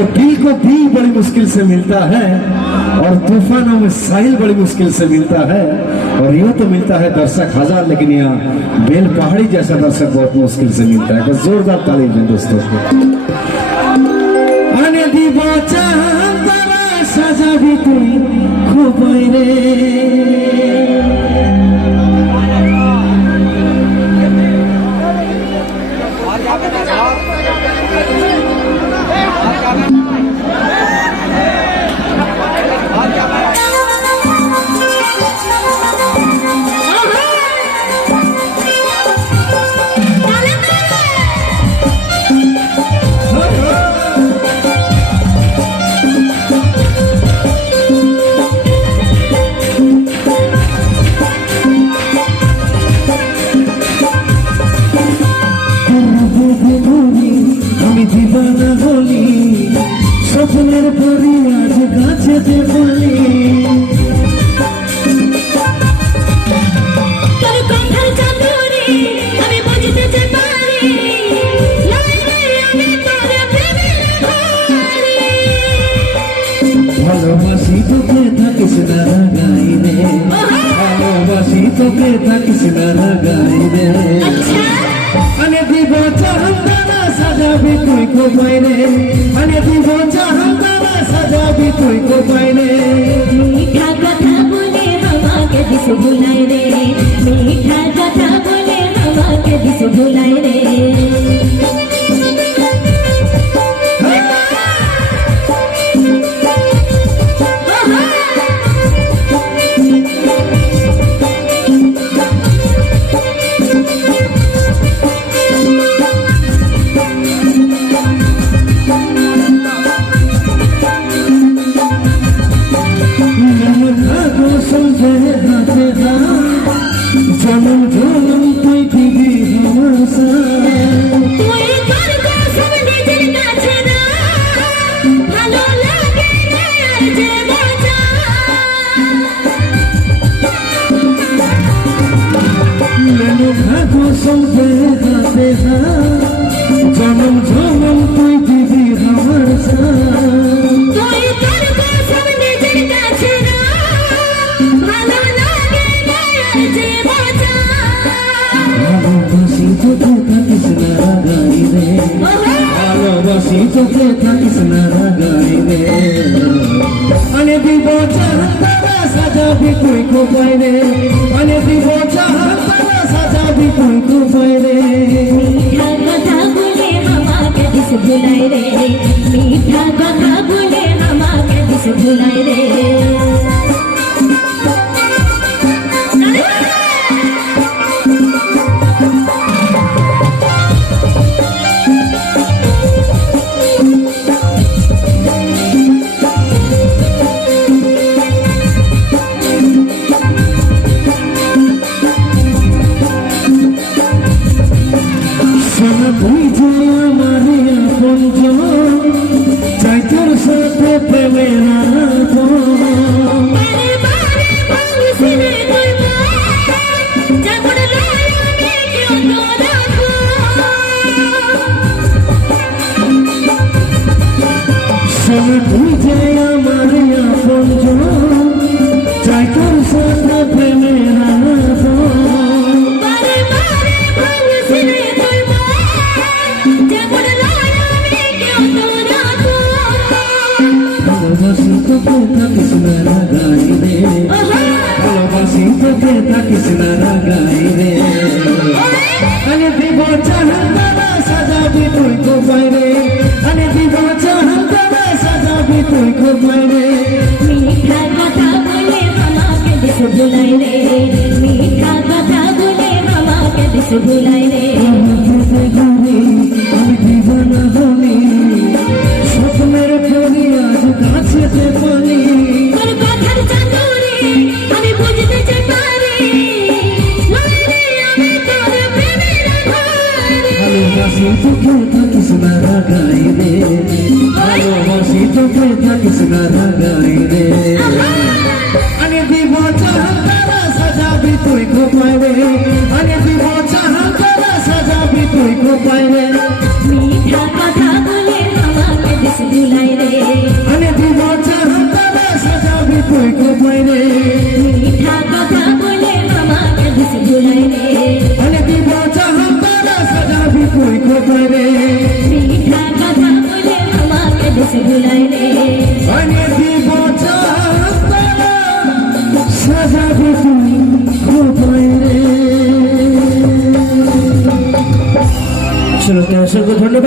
कि दिल को दिल बड़ी मुश्किल से मिलता है और तूफानों में साहिल बड़ी मुश्किल से मिलता है, और यूं तो मिलता है दर्शक हजार, लेकिन यहाँ बेल पहाड़ी जैसा दर्शक बहुत मुश्किल से मिलता है। बस जोरदार ताली दें दोस्तों को। सजा भी तुई खूब रे স্বপ্নের পরি আজ গাছেতে বলি তোর কথার চাদরে আমি বুঝতে যে পারি আমি তোর প্রেমের ঘরে ভালোবাসি তোকে থাকিস না গাইনে, ভালোবাসি তোকে থাকিস না গাইনে, আনে দিব চাহতানা সাজাবি তুই কো বাইরে, আনে দিব চাহতানা সাজাবি তুই কো বাইরে। মিঠা কথা বলে আমাকে দিস ভুলাই রে, মিঠা কথা বলে আমাকে দিস ভুলাই রে। জনম জনম তুই দিবি আমার তুই তোর কসম নিজের কাছে না, ভালো লাগে না আর যে বাঁচা। লেলো ভাগো সৌদে হাতে হাত, জনম জনম তুই দিবি আমার তুই তোর কসম নিজের কাছে না, ভালো লাগে না আর যে বাঁচা। ভালোবাসি তোকে থাকিস না গাইবে, ভালোবাসি তোকে থাকিস না গাইবে, আনে দিব চাহতানা সাজাবি তুই কো বাইরে, আনে দিব চাহতানা সাজাবি তুই কো বাইরে। মিঠা কথা বলে আমাকে দিস ভুলাই রে, মিঠা কথা বলে আমাকে দিস ভুলাই রে। তুই যে আমার আপনজন, চাই তোর সাথে প্রেমের তুই যে আমার আপনজন, চাই তোর সাথে প্রেমের ভালোবাসি তোকে থাকিস না গাইবে, ভালোবাসি তোকে থাকিস না গাইবে, আনে দিব চাহতানা সাজাবি তুই কো বাইরে, আনে দিব চাহতানা সাজাবি তুই কো বাইরে। মিঠা কথা বলে আমাকে দিস ভুলাই রে, মিঠা কথা বলে আমাকে দিস ভুলাই রে। আমি দিবানা বলি স্বপ্নের পরি আজ গাছেতে বলি, তোর কথার চাদরে আমি বুঝতে যে পারি আমি তোর প্রেমের ঘরে। ভালোবাসি তোকে থাকিস না গাইবে, ভালোবাসি তোকে থাকিস না গাইবে, আনে দিব চাহতানা সাজাবি তুই কো বাইরে, আনে দিব চাহতানা সাজাবি তুই কো বাইরে। মিঠা কথা বলে আমাকে দিস ভুলাই তুই কোথায় রে মিঠা কথা বলে আমাকে দেশে ভুলাই রে আনিয়ে দিব চাঁদতলা সাজাবি তুই কোথায় রে। শ্রোতা অসংখ্য ধন্যবাদ।